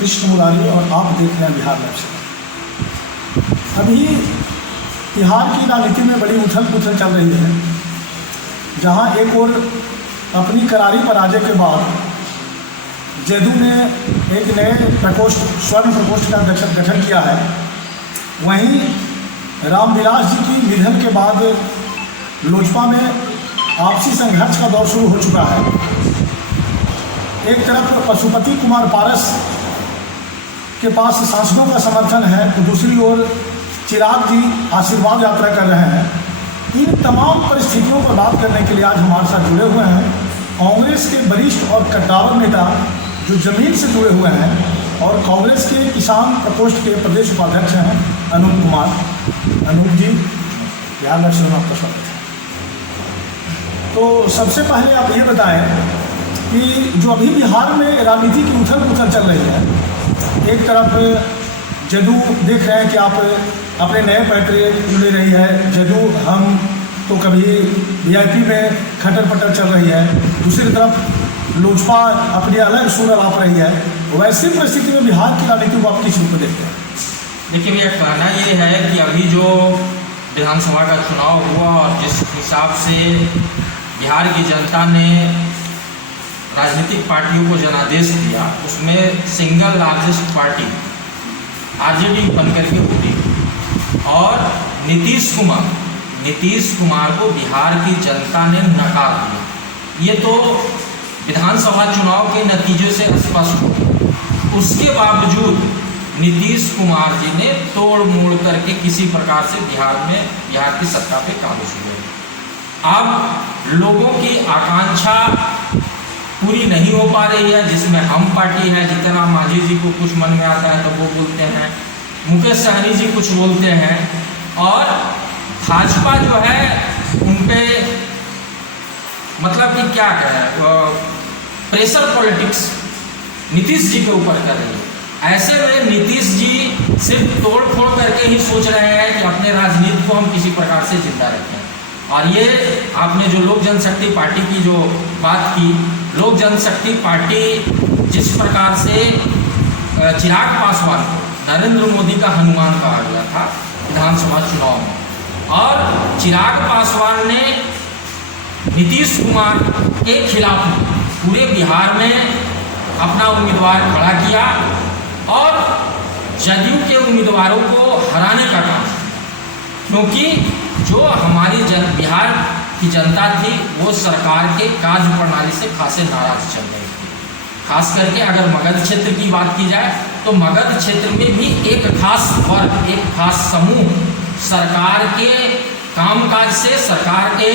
कृष्ण मुरारी और आप देख रहे हैं बिहार लाइव। अभी बिहार की राजनीति में बड़ी उथल पुथल चल रही है, जहां एक और अपनी करारी पराजय के बाद जदयू ने एक नए प्रकोष्ठ स्वर्ण प्रकोष्ठ का गठन किया है। वहीं रामविलास जी की निधन के बाद लोजपा में आपसी संघर्ष का दौर शुरू हो चुका है। एक तरफ पशुपति कुमार पारस के पास सांसदों का समर्थन है, तो दूसरी ओर चिराग जी आशीर्वाद यात्रा कर रहे हैं। इन तमाम परिस्थितियों पर बात करने के लिए आज हमारे साथ जुड़े हुए हैं कांग्रेस के वरिष्ठ और कद्दावर नेता जो जमीन से जुड़े हुए हैं और कांग्रेस के किसान प्रकोष्ठ के प्रदेश उपाध्यक्ष हैं अनूप कुमार। अनूप जी, बिहार लाइव में आपका स्वागत है। तो सबसे पहले आप ये बताएं कि जो अभी बिहार में राजनीति की उथल पुथल चल रही है, एक तरफ जदयू देख रहे हैं कि आप अपने नए पैतरे ले रही है, जदयू हम तो कभी वीआईपी में खटर पटर चल रही है, दूसरी तरफ लोजपा अपनी अलग सुर आप रही है। वैसी परिस्थिति में बिहार की राजनीति को आप किस रूप में देखते हैं? देखिए, मेरा कहना ये है कि अभी जो विधानसभा का चुनाव हुआ और जिस हिसाब से बिहार की जनता ने राजनीतिक पार्टियों को जनादेश दिया, उसमें सिंगल लार्जेस्ट पार्टी आरजेडी बनकर के उठी और नीतीश कुमार को बिहार की जनता ने नकार दिया। ये तो विधानसभा चुनाव के नतीजे से स्पष्ट हो। उसके बावजूद नीतीश कुमार जी ने तोड़ मोड़ करके किसी प्रकार से बिहार की सत्ता पे काबू किया। अब लोगों की आकांक्षा पूरी नहीं हो पा रही है, जिसमें हम पार्टी है, जितना मांझी जी को कुछ मन में आता है तो वो बोलते हैं, मुकेश सहनी जी कुछ बोलते हैं, और भाजपा जो है उन पे मतलब कि क्या कहें, प्रेशर पॉलिटिक्स नीतीश जी के ऊपर कर रही है। ऐसे में नीतीश जी सिर्फ तोड़ फोड़ करके ही सोच रहे हैं कि अपने राजनीति को हम किसी प्रकार से जिंदा रखें। और ये आपने जो लोक जनशक्ति पार्टी की जो बात की, लोक जनशक्ति पार्टी जिस प्रकार से चिराग पासवान को नरेंद्र मोदी का हनुमान कहा गया था विधानसभा चुनाव में, और चिराग पासवान ने नीतीश कुमार के खिलाफ पूरे बिहार में अपना उम्मीदवार खड़ा किया और जदयू के उम्मीदवारों को हराने का काम किया। क्योंकि जो हमारी बिहार की जनता थी वो सरकार के कार्य प्रणाली से खासे नाराज चल रही थी। खास करके अगर मगध क्षेत्र की बात की जाए तो मगध क्षेत्र में भी एक खास वर्ग, एक खास समूह सरकार के कामकाज से, सरकार के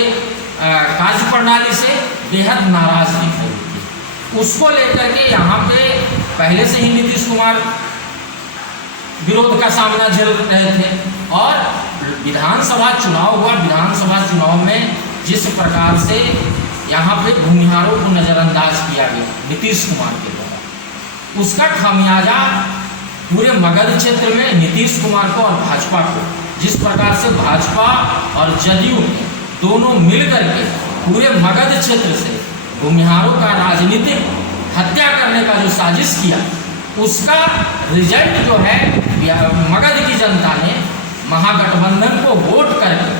कार्य प्रणाली से बेहद नाराज दिख रही थी। उसको लेकर के यहाँ पे पहले से ही नीतीश कुमार विरोध का सामना झेल रहे थे। और विधानसभा चुनाव हुआ, विधानसभा चुनाव में जिस प्रकार से यहाँ पे भूमिहारों को नज़रअंदाज किया गया नीतीश कुमार के द्वारा, उसका खामियाजा पूरे मगध क्षेत्र में नीतीश कुमार को और भाजपा को, जिस प्रकार से भाजपा और जदयू दोनों मिल करके पूरे मगध क्षेत्र से भूमिहारों का राजनीतिक हत्या करने का जो साजिश किया, उसका रिजल्ट जो है मगध की जनता ने महागठबंधन को वोट करके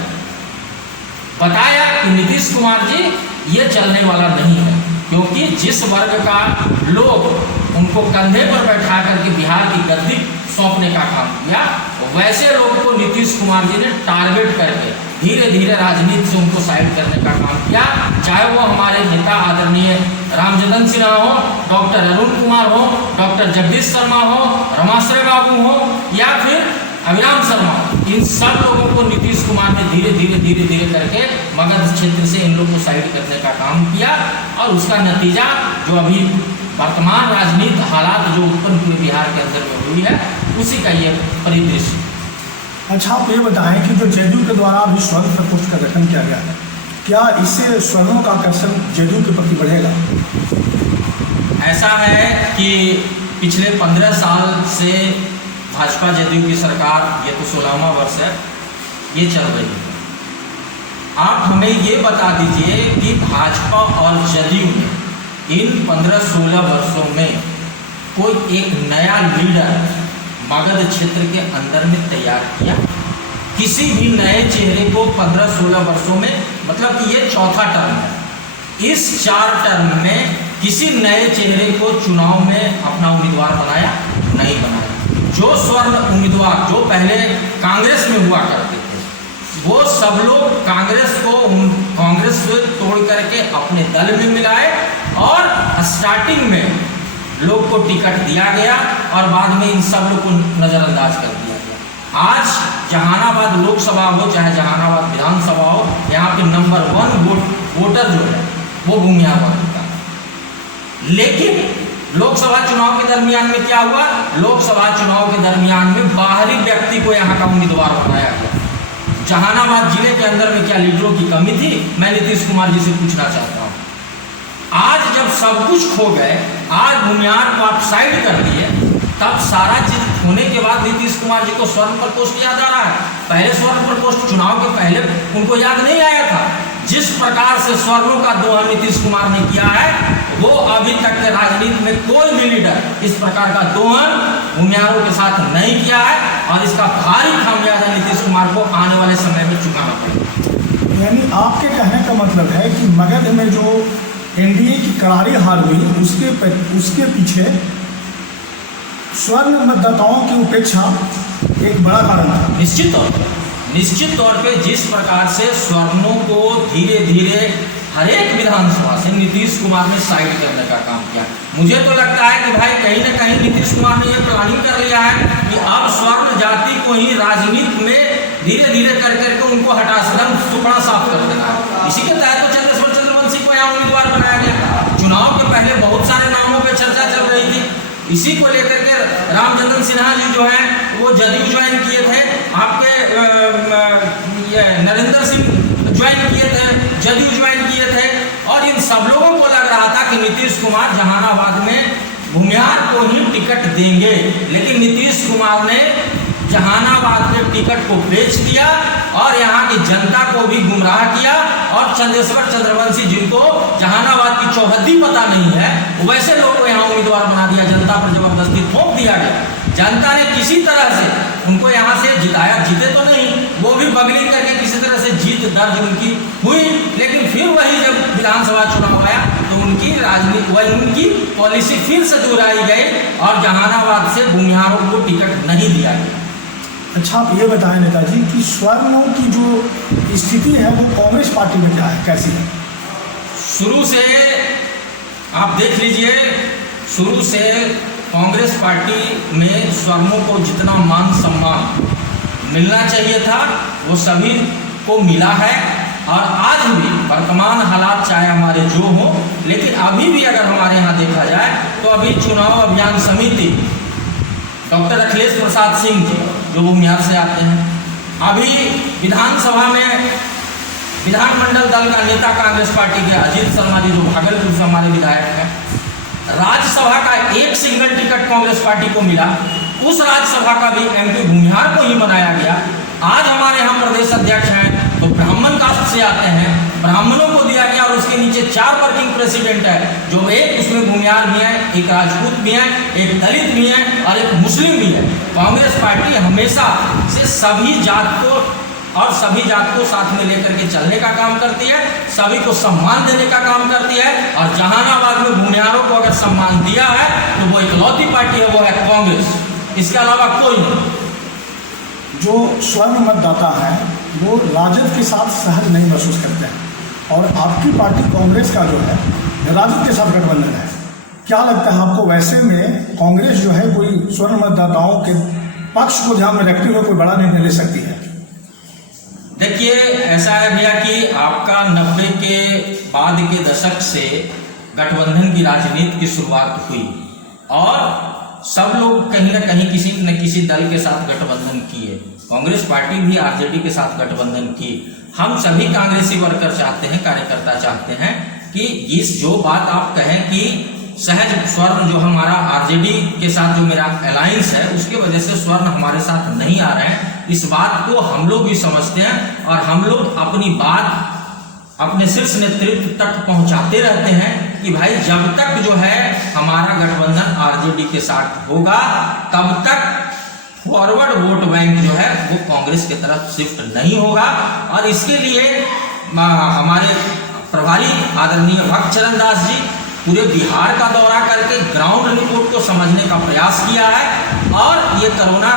बताया कि नीतीश कुमार जी ये चलने वाला नहीं है। क्योंकि जिस वर्ग का लोग उनको कंधे पर बैठा करके बिहार की गद्दी सौंपने का काम किया, वैसे लोगों को नीतीश कुमार जी ने टारगेट करके धीरे धीरे राजनीति से उनको साइड करने का काम किया। चाहे वो हमारे नेता आदरणीय रामजदन सिन्हा हो, डॉक्टर अरुण कुमार हो, डॉक्टर जगदीश शर्मा हो, रमाश्रय बाबू हो, या फिर अभिराम शर्मा, इन सब लोगों को नीतीश कुमार ने धीरे धीरे करके मगध क्षेत्र से इन लोगों को साइड करने का काम किया। और उसका नतीजा जो अभी वर्तमान राजनीतिक हालात जो उत्पन्न पूरे बिहार के अंदर में हुई है, उसी का ये परिदृश्य। अच्छा, आप ये बताएं कि जो जदयू के द्वारा अभी स्वर्ण प्रकोष्ठ का गठन किया गया है, क्या इससे स्वर्णों का आकर्षण जदयू के प्रति बढ़ेगा? ऐसा है कि पिछले 15 साल से भाजपा जदयू की सरकार, ये तो 16वां वर्ष है, ये चल रही है। आप हमें ये बता दीजिए कि भाजपा और जदयू ने इन 15-16 वर्षों में कोई एक नया लीडर मगध क्षेत्र के अंदर में तैयार किया। किसी भी नए चेहरे को 15-16 वर्षों में, मतलब कि ये चौथा टर्म है, इस 4 टर्म में किसी नए चेहरे को चुनाव में अपना उम्मीदवार बनाया नहीं बनाया। जो स्वर्ण उम्मीदवार जो पहले कांग्रेस में हुआ करते थे, वो सब लोग कांग्रेस से तोड़ करके अपने दल में मिलाए और स्टार्टिंग में लोग को टिकट दिया गया और बाद में इन सब लोग को नजरअंदाज कर दिया गया। आज जहानाबाद लोकसभा हो चाहे जहानाबाद विधानसभा हो, यहाँ पे नंबर 1 वोटर जो है वो भूमिहार वर्ग का। लेकिन लोकसभा चुनाव के दरमियान में क्या हुआ? लोकसभा चुनाव के दरमियान में बाहरी व्यक्ति को यहाँ का उम्मीदवार बनाया गया। जहानाबाद जिले के अंदर में क्या लीडरों की कमी थी? मैं नीतीश कुमार जी से पूछना चाहता हूँ। आज जब सब कुछ खो गए, आज भूमिहार को आप साइड कर दिए, तब सारा चीज होने के बाद नीतीश कुमार जी को स्वर्ण प्रकोष्ठ याद आ रहा है। पहले स्वर्ण प्रकोष्ठ चुनाव के पहले उनको याद नहीं आया था। जिस प्रकार से स्वर्णों का दोहन नीतीश कुमार ने किया है, वो अभी तक के राजनीति में कोई भी लीडर इस प्रकार का दोहन भूमिहारों के साथ नहीं किया है और इसका भारी खामियाजा नीतीश कुमार को आने वाले समय में चुकाना पड़ेगा। यानी आपके कहने का मतलब है कि मगध में जो एनडीए की करारी हार हुई, उसके पीछे स्वर्ण मतदाताओं की उपेक्षा एक बड़ा कारण था। निश्चित तौर पे जिस प्रकार से स्वर्णों को धीरे धीरे हर एक विधानसभा से नीतीश कुमार ने साइड करने का काम किया, मुझे तो लगता है कि भाई कहीं ना कहीं नीतीश कुमार ने यह प्लानिंग कर लिया है कि अब स्वर्ण जाति को ही राजनीति में धीरे धीरे कर करके उनको हटा टुकड़ा साफ कर देना है। इसी के तहत तो चंद्रवंशी को यहाँ उम्मीदवार बनाया गया। चुनाव के पहले बहुत सारे नामों पर चर्चा चल रही थी। इसी को लेकर के रामचंद्र सिन्हा जी जो हैं वो जदयू ज्वाइन किए थे, आपके नरेंद्र सिंह ज्वाइन किए थे, जदयू ज्वाइन किए थे, और इन सब लोगों को लग रहा था कि नीतीश कुमार जहानाबाद में भूमिहार को ही टिकट देंगे। लेकिन नीतीश कुमार ने जहानाबाद के टिकट को बेच दिया और यहाँ की जनता को भी गुमराह किया। और चंदेश्वर चंद्रवंशी जिनको जहानाबाद की चौहद्दी पता नहीं है, वैसे लोग को यहाँ उम्मीदवार बना दिया, जनता पर जबरदस्ती थोप दिया गया। जनता ने किसी तरह से उनको यहाँ से जिताया, जीते तो नहीं, वो भी बगलिंग करके किसी तरह से जीत दर्ज उनकी हुई। लेकिन फिर वही जब विधानसभा चुनाव आया तो उनकी राजनीति वही उनकी पॉलिसी फिर से दोहराई गई और जहानाबाद से भूमिहारों को टिकट नहीं दिया गया। अच्छा, आप ये बताएं नेताजी कि स्वर्णों की जो स्थिति है वो कांग्रेस पार्टी में क्या है, कैसी है? शुरू से आप देख लीजिए, शुरू से कांग्रेस पार्टी में स्वर्णों को जितना मान सम्मान मिलना चाहिए था वो सभी को मिला है। और आज भी वर्तमान हालात चाहे हमारे जो हो, लेकिन अभी भी अगर हमारे यहाँ देखा जाए तो अभी चुनाव अभियान समिति डॉक्टर अखिलेश प्रसाद सिंह जी जो भूमिहार से आते हैं, अभी विधानसभा में विधानमंडल दल का नेता कांग्रेस पार्टी के अजीत शर्मा जी जो भागलपुर से हमारे विधायक हैं, राज्यसभा का एक सिंगल टिकट कांग्रेस पार्टी को मिला, उस राज्यसभा का भी एमपी भूमिहार को ही बनाया गया। आज हमारे यहाँ प्रदेश अध्यक्ष हैं तो ब्राह्मण कास्ट से आते हैं, ब्राह्मणों को दिया गया और उसके नीचे 4 वर्किंग प्रेसिडेंट है, जो एक उसमें भूमिहार भी है, एक राजपूत भी है, एक दलित भी है और एक मुस्लिम भी है। कांग्रेस पार्टी हमेशा से सभी जात को और सभी जात को साथ में लेकर के चलने का काम करती है, सभी को सम्मान देने का काम करती है। और जहानाबाद में भूमिहारों को अगर सम्मान दिया है तो वो इकलौती पार्टी है, वो है कांग्रेस, इसके अलावा कोई नहीं। जो स्वर्ण मतदाता है वो राजद के साथ सहज नहीं महसूस करते हैं और आपकी पार्टी कांग्रेस का जो है राजद के साथ गठबंधन है। क्या लगता है आपको, वैसे में कांग्रेस जो है कोई स्वर्ण मतदाताओं के पक्ष को ध्यान में रखते हुए कोई बड़ा निर्णय ले सकती है? देखिए, ऐसा है भैया कि आपका 90 के बाद के दशक से गठबंधन की राजनीति की शुरुआत हुई और सब लोग कहीं ना कहीं किसी न किसी दल के साथ गठबंधन किए। कांग्रेस पार्टी भी आरजेडी के साथ गठबंधन की। हम सभी कांग्रेसी वर्कर चाहते हैं, कार्यकर्ता चाहते हैं कि इस जो बात आप कहें कि सहज स्वर्ण जो हमारा आरजेडी के साथ जो मेरा अलायंस है उसके वजह से स्वर्ण हमारे साथ नहीं आ रहे हैं, इस बात को हम लोग भी समझते हैं और हम लोग अपनी बात अपने शीर्ष नेतृत्व तक पहुंचाते रहते हैं कि भाई जब तक जो है हमारा गठबंधन आरजेडी के साथ होगा तब तक फॉरवर्ड वोट बैंक जो है वो कांग्रेस की तरफ शिफ्ट नहीं होगा। और इसके लिए हमारे प्रभारी आदरणीय भक्त चरण दास जी पूरे बिहार का दौरा करके ग्राउंड रिपोर्ट को समझने का प्रयास किया है। और ये कोरोना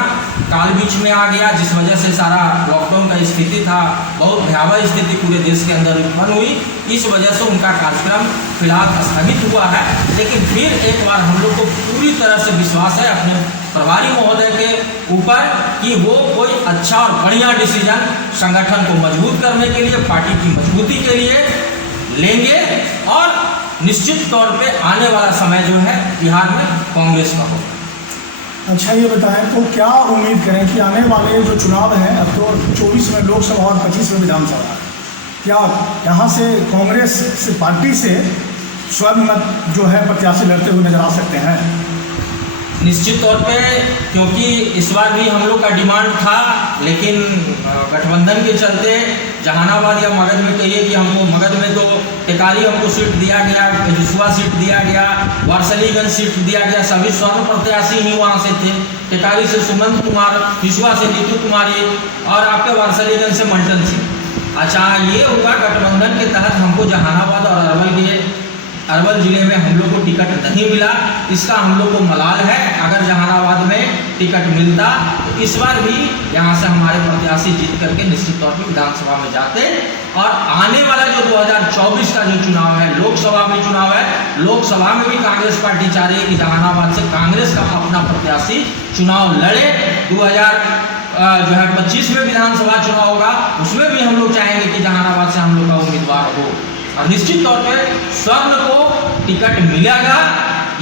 काल बीच में आ गया, जिस वजह से सारा लॉकडाउन का स्थिति था, बहुत भयावह स्थिति पूरे देश के अंदर उत्पन्न हुई, इस वजह से उनका कार्यक्रम फिलहाल स्थगित हुआ है। लेकिन फिर एक बार हम लोग को पूरी तरह से विश्वास है अपने प्रभारी महोदय के ऊपर कि वो कोई अच्छा और बढ़िया डिसीजन संगठन को मजबूत करने के लिए, पार्टी की मजबूती के लिए लेंगे। और निश्चित तौर पे आने वाला समय जो है बिहार में कांग्रेस का होगा। अच्छा, ये बताएं तो क्या उम्मीद करें कि आने वाले जो चुनाव हैं, अब तो 24 में लोकसभा और 25 में विधानसभा है, क्या यहाँ से कांग्रेस से पार्टी से स्वर्ण मत जो है प्रत्याशी लड़ते हुए नजर आ सकते हैं? निश्चित तौर पे, क्योंकि इस बार भी हम लोग का डिमांड था, लेकिन गठबंधन के चलते जहानाबाद या मगध में कहिए कि हमको मगध में तो टेकारी हमको सीट दिया गया, हिसुआ सीट दिया गया, वारसलीगंज सीट दिया गया, सभी स्वर्ण प्रत्याशी ही वहाँ से थे। टेकारी से सुमंत कुमार, हिसुआ से नीतू कुमारी और आपके वारसलीगंज से मंटन सिंह। अच्छा, ये हुआ गठबंधन के तहत हमको जहानाबाद और अरवल जिले में हम लोग को टिकट नहीं मिला। इसका हम लोग को मलाल है, अगर जहानाबाद में टिकट मिलता तो इस बार भी यहाँ से हमारे प्रत्याशी जीत करके निश्चित तौर पर विधानसभा में जाते। और आने वाला जो 2024 का जो चुनाव है, लोकसभा में चुनाव है, लोकसभा में भी कांग्रेस पार्टी चाह रही है कि जहानाबाद से कांग्रेस का अपना प्रत्याशी चुनाव लड़े। 2025 में विधानसभा चुनाव होगा, उसमें भी हम लोग चाहेंगे कि जहानाबाद से हम लोग का उम्मीदवार हो और निश्चित तौर पे स्वर्ण को टिकट मिलेगा,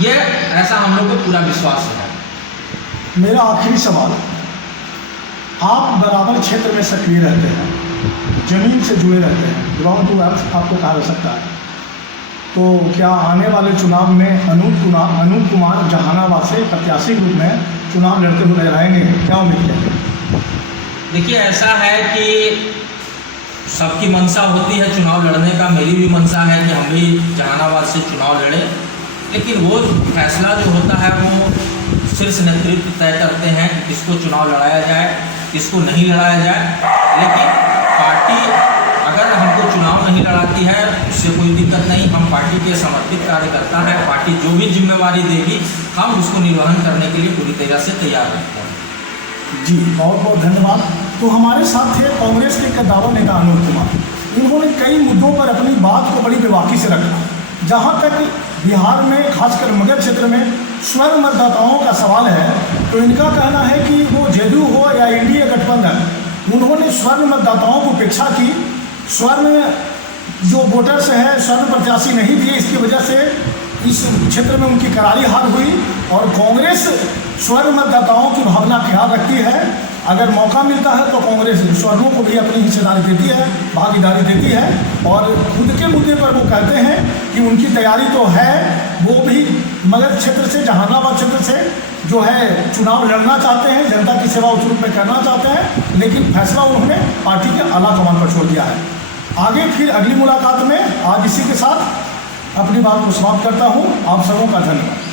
ये ऐसा हम लोग को पूरा विश्वास है। मेरा आखिरी सवाल, आप बराबर क्षेत्र में सक्रिय रहते हैं, जमीन से जुड़े रहते हैं, ग्राउंड टू अर्थ आपको कहा जा सकता है, तो क्या आने वाले चुनाव में अनूप कुमार जहानाबाद से प्रत्याशी के रूप में चुनाव लड़ते हुए नजर आएंगे? क्या उम्मीद है? देखिए, ऐसा है कि सबकी मंशा होती है चुनाव लड़ने का, मेरी भी मंशा है कि हम भी जहानाबाद से चुनाव लड़ें, लेकिन वो फैसला जो होता है वो शीर्ष नेतृत्व तय करते हैं कि किसको चुनाव लड़ाया जाए, किसको नहीं लड़ाया जाए। लेकिन पार्टी अगर हमको चुनाव नहीं लड़ाती है उससे कोई दिक्कत नहीं, हम पार्टी के समर्पित कार्यकर्ता हैं, पार्टी जो भी जिम्मेवारी देगी हम उसको निर्वहन करने के लिए पूरी तरह से तैयार रहते हैं। जी, बहुत बहुत धन्यवाद। तो हमारे साथ थे कांग्रेस के कद्दावर नेता अनूप कुमार। इन्होंने कई मुद्दों पर अपनी बात को बड़ी बेबाकी से रखा। जहां तक बिहार में खासकर मगध क्षेत्र में स्वर्ण मतदाताओं का सवाल है, तो इनका कहना है कि वो जेडीयू हो या एनडीए गठबंधन, उन्होंने स्वर्ण मतदाताओं को उपेक्षा की, स्वर्ण जो वोटर्स है स्वर्ण प्रत्याशी नहीं दिए, इसकी वजह से इस क्षेत्र में उनकी करारी हार हुई। और कांग्रेस स्वर्ण मतदाताओं की भावना का ख्याल रखती है, अगर मौका मिलता है तो कांग्रेस स्वर्णों को भी अपनी हिस्सेदारी देती है, भागीदारी देती है। और खुद के मुद्दे पर वो कहते हैं कि उनकी तैयारी तो है, वो भी मगध क्षेत्र से, जहानाबाद क्षेत्र से जो है चुनाव लड़ना चाहते हैं, जनता की सेवा उस रूप में करना चाहते हैं, लेकिन फैसला उन्होंने पार्टी के आला कमान पर छोड़ दिया है। आगे फिर अगली मुलाकात में आज इसी के साथ अपनी बात को समाप्त करता हूँ। आप सबों का धन्यवाद।